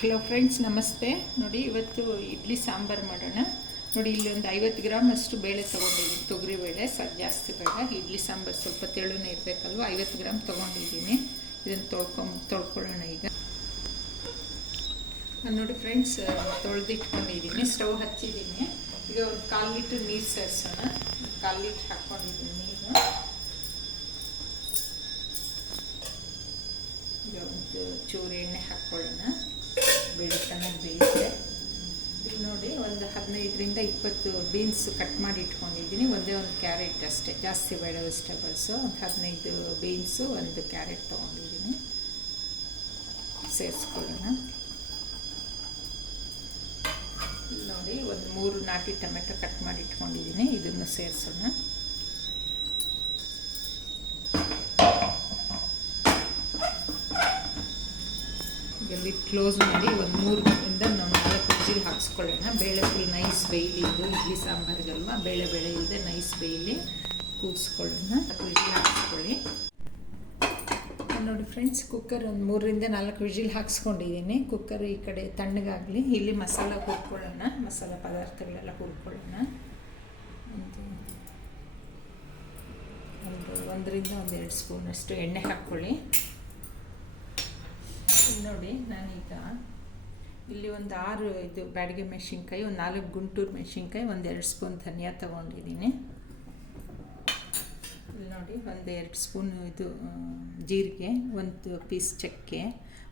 Hello friends ನಮಸ್ತೆ. ನೋಡಿ, ಇವತ್ತು ಇಡ್ಲಿ ಸಾಂಬಾರು ಮಾಡೋಣ. ನೋಡಿ, ಇಲ್ಲಿ ಒಂದು ಐವತ್ತು ಗ್ರಾಮ್ ಅಷ್ಟು ಬೇಳೆ ತೊಗೊಂಡಿದ್ದೀನಿ. ತೊಗರಿ ಬೇಳೆ, ಸ, ಜಾಸ್ತಿ ಬೇಡ. ಇಡ್ಲಿ ಸಾಂಬಾರು ಸ್ವಲ್ಪ ತೆಳುನೇ ಇರಬೇಕಲ್ವ? ಐವತ್ತು ಗ್ರಾಮ್ ತೊಗೊಂಡಿದ್ದೀನಿ. ಇದನ್ನು ತೊಳ್ಕೊಂಬ ತೊಳ್ಕೊಳ್ಳೋಣ ಈಗ. ನೋಡಿ ಫ್ರೆಂಡ್ಸ್ ತೊಳೆದಿಟ್ಕೊಂಡಿದ್ದೀನಿ. ಸ್ಟವ್ ಹಚ್ಚಿದ್ದೀನಿ. ಈಗ ಒಂದು ಕಾಲು ಲೀಟ್ರ್ ನೀರು ಸೇರಿಸೋಣ. ಕಾಲು ಲೀಟ್ರ್ ಹಾಕ್ಕೊಂಡಿದ್ದೀನಿ ನೀರು ಈಗ ಒಂದು ಚೂರು ಎಣ್ಣೆ ಹಾಕ್ಕೊಳ್ಳೋಣ ಬೇಳೆ ಚೆನ್ನಾಗಿ ಬೇಯಿಸಿದೆ ಇಲ್ಲಿ ನೋಡಿ ಒಂದು ಹದಿನೈದರಿಂದ ಇಪ್ಪತ್ತು ಬೀನ್ಸ್ ಕಟ್ ಮಾಡಿ ಇಟ್ಕೊಂಡಿದ್ದೀನಿ. ಒಂದೇ ಒಂದು ಕ್ಯಾರೆಟ್ ಅಷ್ಟೇ, ಜಾಸ್ತಿ ಬೇಡ ವೆಜಿಟೇಬಲ್ಸು. ಒಂದು ಹದಿನೈದು ಬೀನ್ಸು, ಒಂದು ಕ್ಯಾರೆಟ್ ತೊಗೊಂಡಿದ್ದೀನಿ. ಸೇರಿಸ್ಕೊಳ್ಳೋಣ. ನೋಡಿ ಒಂದು ಮೂರು ನಾಟಿ ಟೊಮೆಟೊ ಕಟ್ ಮಾಡಿ ಇಟ್ಕೊಂಡಿದ್ದೀನಿ. ಇದನ್ನು ಸೇರಿಸೋಣ. ಲಿಡ್ ಕ್ಲೋಸ್ ಮಾಡಿ ಒಂದು ಮೂರರಿಂದ ನಾವು ನಾಲ್ಕು ವಿಜಿಲ್ ಹಾಕ್ಸ್ಕೊಳ್ಳೋಣ. ಬೇಳೆ ಫುಲ್ ನೈಸ್ ಬೇಯಲಿ ಇದು, ಇಡ್ಲಿ ಸಾಂಬಾರಿಗಲ್ವ ಬೇಳೆ ಬೇಳೆ ಇಲ್ಲದೆ ನೈಸ್ ಬೇಯಲಿ ಕೂಗಿಸ್ಕೊಳ್ಳೋಣ ವಿಜಿಲ್ ಹಾಕ್ಸ್ಕೊಳ್ಳಿ. ನೋಡಿ ಫ್ರೆಂಡ್ಸ್ ಕುಕ್ಕರ್ ಒಂದು ಮೂರರಿಂದ ನಾಲ್ಕು ವಿಜಿಲ್ ಹಾಕ್ಸ್ಕೊಂಡಿದ್ದೀನಿ. ಕುಕ್ಕರ್ ಈ ಕಡೆ ತಣ್ಣಗಾಗಲಿ. ಇಲ್ಲಿ ಮಸಾಲ ಹುರ್ಕೊಳ್ಳೋಣ ಮಸಾಲ ಪದಾರ್ಥಗಳೆಲ್ಲ ಹುರ್ಕೊಳ್ಳೋಣ ಒಂದು ಒಂದು ಒಂದರಿಂದ ಒಂದು ಎರಡು ಸ್ಪೂನಷ್ಟು ಎಣ್ಣೆ ಹಾಕ್ಕೊಳ್ಳಿ. ಇಲ್ಲಿ ನೋಡಿ, ನಾನೀಗ ಇಲ್ಲಿ ಒಂದು ಆರು ಇದು ಬ್ಯಾಡಿಗೆ ಮೆಣಸಿನ್ಕಾಯಿ, ಒಂದು ನಾಲ್ಕು ಗುಂಟೂರು ಮೆಣಸಿನ್ಕಾಯಿ, ಒಂದು ಎರಡು ಸ್ಪೂನ್ ಧನಿಯಾ ತೊಗೊಂಡಿದ್ದೀನಿ. ಇಲ್ಲಿ ನೋಡಿ, ಒಂದು ಎರಡು ಸ್ಪೂನ್ ಇದು ಜೀರಿಗೆ, ಒಂದು ಪೀಸ್ ಚಕ್ಕೆ,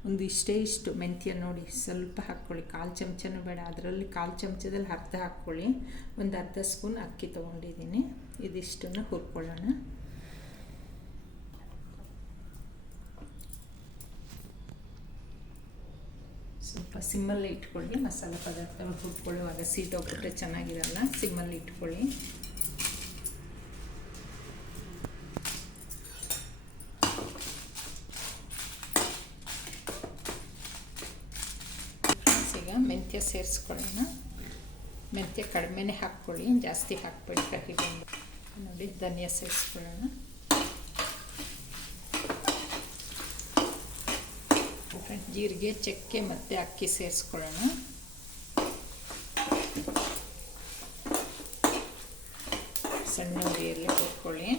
ಒಂದು ಇಷ್ಟೇ ಇಷ್ಟು ಮೆಂತ್ಯ ನೋಡಿ, ಸ್ವಲ್ಪ ಹಾಕ್ಕೊಳ್ಳಿ. ಕಾಲು ಚಮಚನೂ ಬೇಡ, ಅದರಲ್ಲಿ ಕಾಲು ಚಮಚದಲ್ಲಿ ಅರ್ಧ ಹಾಕ್ಕೊಳ್ಳಿ. ಒಂದು ಅರ್ಧ ಸ್ಪೂನ್ ಅಕ್ಕಿ ತೊಗೊಂಡಿದ್ದೀನಿ. ಇದಿಷ್ಟನ್ನು ಹುರ್ಕೊಳ್ಳೋಣ. ಸ್ವಲ್ಪ ಸಿಮ್ಮಲ್ಲಿ ಇಟ್ಕೊಳ್ಳಿ, ಮಸಾಲೆ ಪದಾರ್ಥಗಳು ಹುರ್ಕೊಳ್ಳುವಾಗ ಸೀಟೋಗ್ಬಿಟ್ರೆ ಚೆನ್ನಾಗಿರಲ್ಲ, ಸಿಮ್ಮಲ್ಲಿ ಇಟ್ಕೊಳ್ಳಿ. ಈಗ ಮೆಂತ್ಯ ಸೇರಿಸ್ಕೊಳ್ಳೋಣ. ಮೆಂತ್ಯ ಕಡಿಮೆನೇ ಹಾಕ್ಕೊಳ್ಳಿ, ಜಾಸ್ತಿ ಹಾಕ್ಬೇಡಿ ಕಟ್ಟಿಗೆ ನೋಡಿ, ಧನಿಯಾ ಸೇರಿಸ್ಕೊಳ್ಳೋಣ. ಜೀರಿಗೆ, ಚಕ್ಕೆ ಮತ್ತು ಅಕ್ಕಿ ಸೇರಿಸ್ಕೊಳ್ಳೋಣ. ಸಣ್ಣ ಉರಿಯಲ್ಲಿ ಕೊಟ್ಕೊಳ್ಳಿ.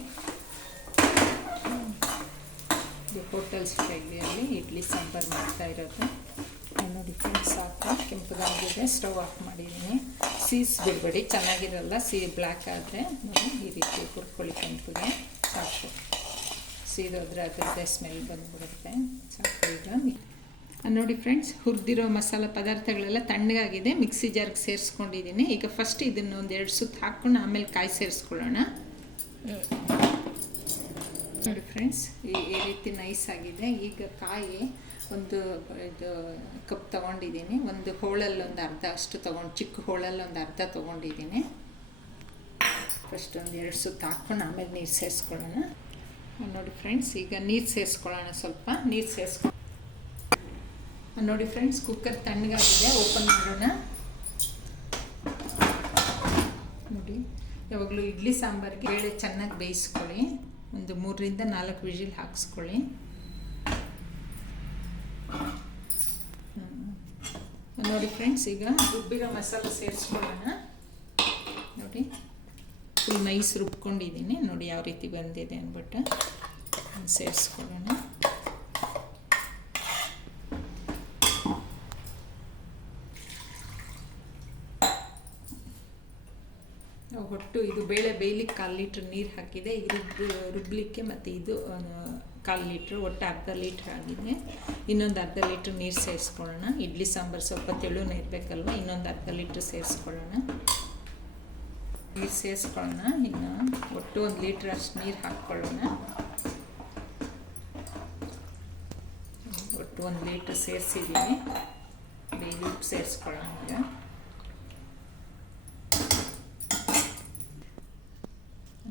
ಇದು ಹೋಟೆಲ್ ಸ್ಟೈಲಿಯಲ್ಲಿ ಇಡ್ಲಿ ಸಾಂಬಾರು ಮಾಡ್ತಾ ಇರೋದು. ನಾನು ಡಿಫ್ರೆಂಟ್ ಸಾಕು. ಕೆಂಪುದಾಗಿದೆ ಸ್ಟವ್ ಆಫ್ ಮಾಡಿದ್ದೀನಿ. ಸೀಸ್ ಬಿಡಬೇಡಿ. ಚೆನ್ನಾಗಿರಲ್ಲ. ಸೀ ಬ್ಲ್ಯಾಕ್ ಆದರೆ ನೋಡಿ ಈ ರೀತಿ ಕುರ್ಕೊಳ್ಳಿ ಕೆಂಪುಗೆ. ಸಾಕು. ಸೀದೋದ್ರೆ ಅದರದ್ದೇ ಸ್ಮೆಲ್ ಬಂದುಬಿಡುತ್ತೆ. ಸಾಕು ಈಗ. ನೋಡಿ ಫ್ರೆಂಡ್ಸ್ ಹುರಿದಿರೋ ಮಸಾಲ ಪದಾರ್ಥಗಳೆಲ್ಲ ತಣ್ಣಗಾಗಿದೆ, ಮಿಕ್ಸಿ ಜಾರ್ಗೆ ಸೇರಿಸ್ಕೊಂಡಿದ್ದೀನಿ. ಈಗ ಫಸ್ಟ್ ಇದನ್ನು ಒಂದು ಎರಡು ಸುತ್ತು ಹಾಕ್ಕೊಂಡು ಆಮೇಲೆ ಕಾಯಿ ಸೇರಿಸ್ಕೊಳ್ಳೋಣ. ನೋಡಿ ಫ್ರೆಂಡ್ಸ್ ಈ ರೀತಿ ನೈಸ್ ಆಗಿದೆ. ಈಗ ಕಾಯಿ ಒಂದು, ಇದು ಕಪ್ ತೊಗೊಂಡಿದ್ದೀನಿ. ಒಂದು ಹೋಳಲ್ಲಿ ಒಂದು ಅರ್ಧ, ಅಷ್ಟು ತೊಗೊಂಡು, ಚಿಕ್ಕ ಹೋಳಲ್ಲಿ ಒಂದು ಅರ್ಧ ತೊಗೊಂಡಿದ್ದೀನಿ. ಫಸ್ಟ್ ಒಂದು ಎರಡು ಸುತ್ತು ಹಾಕ್ಕೊಂಡು ಆಮೇಲೆ ನೀರು ಸೇರಿಸ್ಕೊಳ್ಳೋಣ. ನೋಡಿ ಫ್ರೆಂಡ್ಸ್ ಈಗ ನೀರು ಸೇರಿಸ್ಕೊಳ್ಳೋಣ ಸ್ವಲ್ಪ. ನೀರು ಸೇರಿಸ್ಕೊ ನೋಡಿ ಫ್ರೆಂಡ್ಸ್ ಕುಕ್ಕರ್ ತಣ್ಣಗಾಗಿದೆ ಓಪನ್ ಮಾಡೋಣ. ನೋಡಿ, ಯಾವಾಗಲೂ ಇಡ್ಲಿ ಸಾಂಬಾರಿಗೆ ಬೇಳೆ ಚೆನ್ನಾಗಿ ಬೇಯಿಸ್ಕೊಳ್ಳಿ. ಒಂದು ಮೂರರಿಂದ ನಾಲ್ಕು ವಿಜಿಲ್ ಹಾಕ್ಸ್ಕೊಳ್ಳಿ. ನೋಡಿ ಫ್ರೆಂಡ್ಸ್ ಈಗ ರುಬ್ಬಿರೋ ಮಸಾಲೆ ಸೇರಿಸ್ಕೊಳ್ಳೋಣ. ನೋಡಿ ಫುಲ್ ಮೈಸ್ ರುಬ್ಕೊಂಡಿದ್ದೀನಿ. ನೋಡಿ ಯಾವ ರೀತಿ ಬಂದಿದೆ ಅಂದ್ಬಿಟ್ಟು ಸೇರಿಸ್ಕೊಳ್ಳೋಣ ಒಟ್ಟು ಇದು ಬೇಳೆ ಬೇಯಲಿಕ್ಕೆ ಕಾಲು ಲೀಟ್ರ್ ನೀರು ಹಾಕಿದೆ. ರುಬ್ಬ ರುಬ್ಬಲಿಕ್ಕೆ ಮತ್ತು ಇದು ಕಾಲು ಲೀಟ್ರ್, ಒಟ್ಟು ಅರ್ಧ ಲೀಟ್ರ್ ಆಗಿದೆ. ಇನ್ನೊಂದು ಅರ್ಧ ಲೀಟ್ರ್ ನೀರು ಸೇರಿಸ್ಕೊಳ್ಳೋಣ. ಇಡ್ಲಿ ಸಾಂಬಾರು ಸ್ವಲ್ಪ ತೆಳುನ ಇರಬೇಕಲ್ವ ಇನ್ನೊಂದು ಅರ್ಧ ಲೀಟ್ರ್ ಸೇರಿಸ್ಕೊಳ್ಳೋಣ. ನೀರು ಸೇರಿಸ್ಕೊಳ್ಳೋಣ. ಇನ್ನು ಒಟ್ಟು ಒಂದು ಲೀಟ್ರ್ ಅಷ್ಟು ನೀರು ಹಾಕ್ಕೊಳ್ಳೋಣ. ಒಟ್ಟು ಒಂದು ಲೀಟ್ರ್ ಸೇರಿಸಿದ್ದೀನಿ. ಬೇಗ ಉಪ್ಪು ಸೇರಿಸ್ಕೊಳ್ಳೋಣ ಈಗ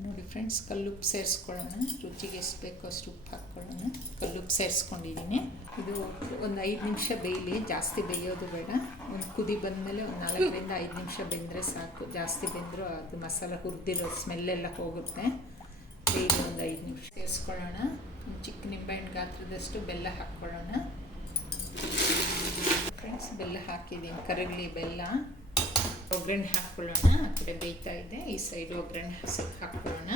ನೋಡಿ ಫ್ರೆಂಡ್ಸ್ ಕಲ್ಲುಪ್ಪು ಸೇರಿಸ್ಕೊಳ್ಳೋಣ. ರುಚಿಗೆ ಎಷ್ಟು ಬೇಕೋ ಅಷ್ಟು ಉಪ್ಪು ಹಾಕ್ಕೊಳ್ಳೋಣ. ಕಲ್ಲುಪ್ಪು ಸೇರಿಸ್ಕೊಂಡಿದ್ದೀನಿ. ಇದು ಒಂದು ಐದು ನಿಮಿಷ ಬೇಯಲಿ. ಜಾಸ್ತಿ ಬೇಯೋದು ಬೇಡ. ಒಂದು ಕುದಿ ಬಂದಮೇಲೆ ಒಂದು ನಾಲ್ಕರಿಂದ ಐದು ನಿಮಿಷ ಬೆಂದರೆ ಸಾಕು. ಜಾಸ್ತಿ ಬೆಂದರೂ ಅದು ಮಸಾಲ ಹುರಿದಿರೋ ಸ್ಮೆಲ್ಲೆಲ್ಲ ಹೋಗುತ್ತೆ. ಬೇಯಲಿ ಒಂದು ಐದು ನಿಮಿಷ ಸೇರಿಸ್ಕೊಳ್ಳೋಣ. ಒಂದು ಚಿಕ್ಕ ನಿಂಬೆಹಣ್ಣು ಗಾತ್ರದಷ್ಟು ಬೆಲ್ಲ ಹಾಕ್ಕೊಳ್ಳೋಣ. ಫ್ರೆಂಡ್ಸ್ ಬೆಲ್ಲ ಹಾಕಿದ್ದೀನಿ. ಕರಗಲಿ ಬೆಲ್ಲ. ಒಗ್ಗರಣೆ ಹಾಕ್ಕೊಳ್ಳೋಣ? ಆ ಕಡೆ ಬೇಯ್ತಾ ಇದೆ. ಈ ಸೈಡ್ ಒಗ್ಗರಣೆ ಹಾಕ್ಕೊಳ್ಳೋಣ.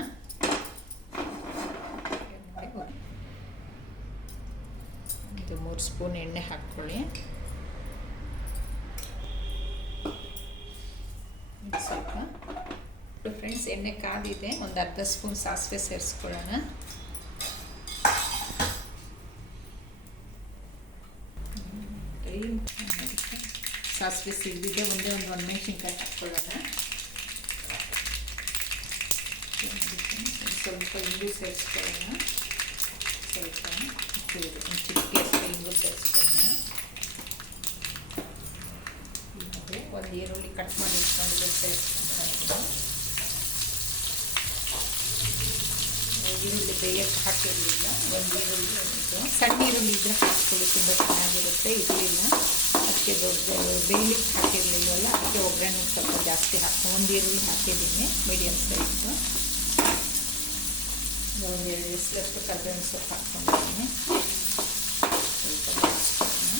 ಇದು ಮೂರು ಸ್ಪೂನ್ ಎಣ್ಣೆ ಹಾಕ್ಕೊಳ್ಳಿ. ಸ್ವಲ್ಪ. ಫ್ರೆಂಡ್ಸ್, ಎಣ್ಣೆ ಕಾದಿದೆ. ಒಂದು ಅರ್ಧ ಸ್ಪೂನ್ ಸಾಸಿವೆ ಸೇರಿಸ್ಕೊಳ್ಳೋಣ. ಸಾಸಿವೆ ಸಿಗದಿದೆ ಒಂದೇ ಒಂದು ಒಣಮೆಣ್ಸಿನ್ಕಾಯಿ ಹಾಕ್ಕೊಳ್ಳೋಣ ಸ್ವಲ್ಪ ಇಂಗು ಸೇರಿಸ್ಕೊಳ್ಳೋಣ ಸ್ವಲ್ಪ ಒಂದು ಚಿಟಿಕೆ ಅಷ್ಟು ಇಂಗು ಸೇರಿಸ್ಕೊಳ್ಳೋಣ ಮತ್ತೆ ಒಂದು ಈರುಳ್ಳಿ ಕಟ್ ಮಾಡಿ ಇಟ್ಕೊಂಡಿದ್ದು ಸೇರಿಸ್ಕೊಂಡು ಈರುಳ್ಳಿ ಬೇಯಕ್ಕೆ ಹಾಕಿರಲಿಲ್ಲ ಒಂದು ಈರುಳ್ಳಿ ಇದು ಸಣ್ಣ ಈರುಳ್ಳಿ ಇದ್ರೆ ಹಾಕ್ಕೊಳ್ಳಿ ತುಂಬ ಚೆನ್ನಾಗಿರುತ್ತೆ ಇರಲಿಲ್ಲ ಅದಕ್ಕೆ ದೊಡ್ಡ ಬೇಯಲಿಕ್ಕೆ ಹಾಕಿರಲಿಲ್ಲವಲ್ಲ ಅದಕ್ಕೆ ಒಗ್ಗರಣೆ ಸ್ವಲ್ಪ ಜಾಸ್ತಿ ಹಾಕ್ಕೊಂಡು ಒಂದು ಈರುಳ್ಳಿ ಹಾಕಿದ್ದೀನಿ ಮೀಡಿಯಮ್ ಸೈಜು ಒಂದು ಎರಡು ಹೆಸರಷ್ಟು ಕರ್ಬೇವಿನ ಸೊಪ್ಪು ಹಾಕ್ಕೊಂಡಿದ್ದೀನಿ. ಸ್ವಲ್ಪ ಬೇಯಿಸ್ಕೊಳ್ಳೋಣ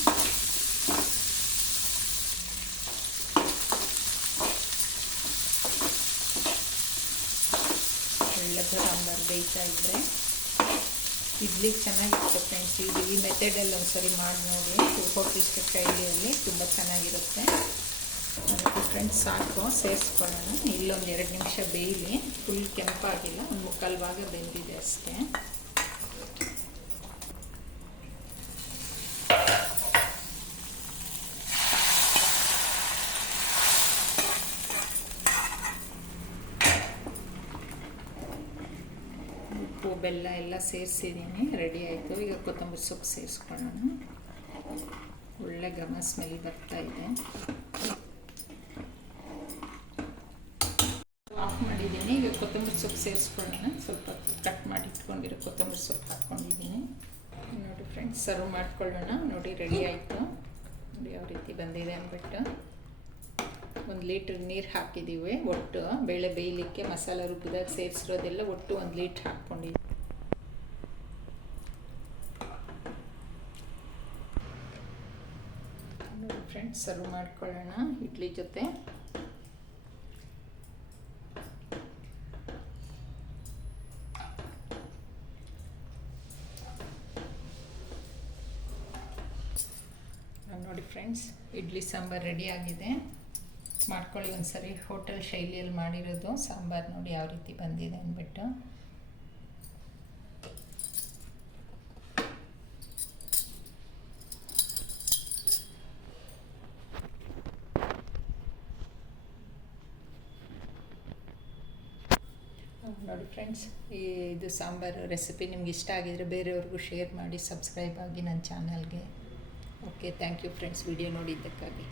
ಒಳ್ಳೆ ಸಾಂಬಾರು ಬೇಯ್ತಾ ಇದ್ದರೆ ಇಡ್ಲಿಗೆ ಚೆನ್ನಾಗಿರುತ್ತೆ ಫ್ರೆಂಡ್ಸ್ ಇದು ಈ ಮೆಥಡಲ್ಲಿ ಒಂದ್ಸರಿ ಮಾಡಿ ನೋಡಿ. ಹೋಟೆಲ್ ಸ್ಟೈಲಿಯಲ್ಲಿ ತುಂಬ ಚೆನ್ನಾಗಿರುತ್ತೆ. ಅದಕ್ಕೆ ಫ್ರೆಂಡ್ಸ್ ಸಾಕು. ಸೇರಿಸ್ಕೊಳ್ಳೋಣ. ಇಲ್ಲೊಂದು ಎರಡು ನಿಮಿಷ ಬೇಯಲಿ. ಫುಲ್ ಕೆಂಪಾಗಿಲ್ಲ. ಒಂದು ಮುಕ್ಕಾಲು ಭಾಗ ಬೆಂದಿದೆ ಅಷ್ಟೇ ಉಪ್ಪು ಬೆಲ್ಲ ಎಲ್ಲ ಸೇರಿಸಿದ್ದೀನಿ, ರೆಡಿ ಆಯಿತು. ಈಗ ಕೊತ್ತಂಬರಿ ಸೊಪ್ಪು ಸೇರಿಸ್ಕೊಳ್ಳೋಣ. ಒಳ್ಳೆ ಘಮ ಸ್ಮೆಲ್ ಬರ್ತಾ ಇದೆ. ಆಫ್ ಮಾಡಿದ್ದೀನಿ. ಈಗ ಕೊತ್ತಂಬರಿ ಸೊಪ್ಪು ಸೇರಿಸ್ಕೊಳ್ಳೋಣ. ಸ್ವಲ್ಪ ಕಟ್ ಮಾಡಿ ಇಟ್ಕೊಂಡಿರೋ ಕೊತ್ತಂಬರಿ ಸೊಪ್ಪು ಹಾಕ್ಕೊಂಡಿದ್ದೀನಿ. ನೋಡಿ ಫ್ರೆಂಡ್ಸ್ ಸರ್ವ್ ಮಾಡ್ಕೊಳ್ಳೋಣ. ನೋಡಿ ರೆಡಿ ಆಯಿತು. ನೋಡಿ ಯಾವ ರೀತಿ ಬಂದಿದೆ ಅಂದ್ಬಿಟ್ಟು. ಒಂದು ಲೀಟ್ರ್ ನೀರು ಹಾಕಿದ್ದೀವಿ ಒಟ್ಟು. ಬೇಳೆ ಬೇಯಲಿಕ್ಕೆ ಮಸಾಲ ರುಬ್ಬಿದಾಗ ಸೇರಿಸಿರೋದೆಲ್ಲ ಒಟ್ಟು ಒಂದು ಲೀಟ್ರ್ ಹಾಕ್ಕೊಂಡಿದ್ದೀವಿ ನೋಡಿ ಫ್ರೆಂಡ್ಸ್ ಸರ್ವ್ ಮಾಡ್ಕೊಳ್ಳೋಣ, ಇಡ್ಲಿ ಜೊತೆ. ನೋಡಿ ಫ್ರೆಂಡ್ಸ್ ಇಡ್ಲಿ ಸಾಂಬಾರು ರೆಡಿ ಆಗಿದೆ. ಮಾಡ್ಕೊಳ್ಳಿ ಒಂದು ಸರಿ ಹೋಟೆಲ್ ಶೈಲಿಯಲ್ಲಿ ಮಾಡಿರೋದು ಸಾಂಬಾರು ನೋಡಿ ಯಾವ ರೀತಿ ಬಂದಿದೆ ಅಂದ್ಬಿಟ್ಟು. ನೋಡಿ ಫ್ರೆಂಡ್ಸ್ ಈ ಇದು ಸಾಂಬಾರು ರೆಸಿಪಿ ನಿಮ್ಗೆ ಇಷ್ಟ ಆಗಿದರೆ ಬೇರೆಯವ್ರಿಗೂ ಶೇರ್ ಮಾಡಿ ಸಬ್ಸ್ಕ್ರೈಬ್ ಆಗಿ ನನ್ನ ಚಾನಲ್ಗೆ okay thank you friends video ನೋಡಿದ್ದಕ್ಕಾಗಿ.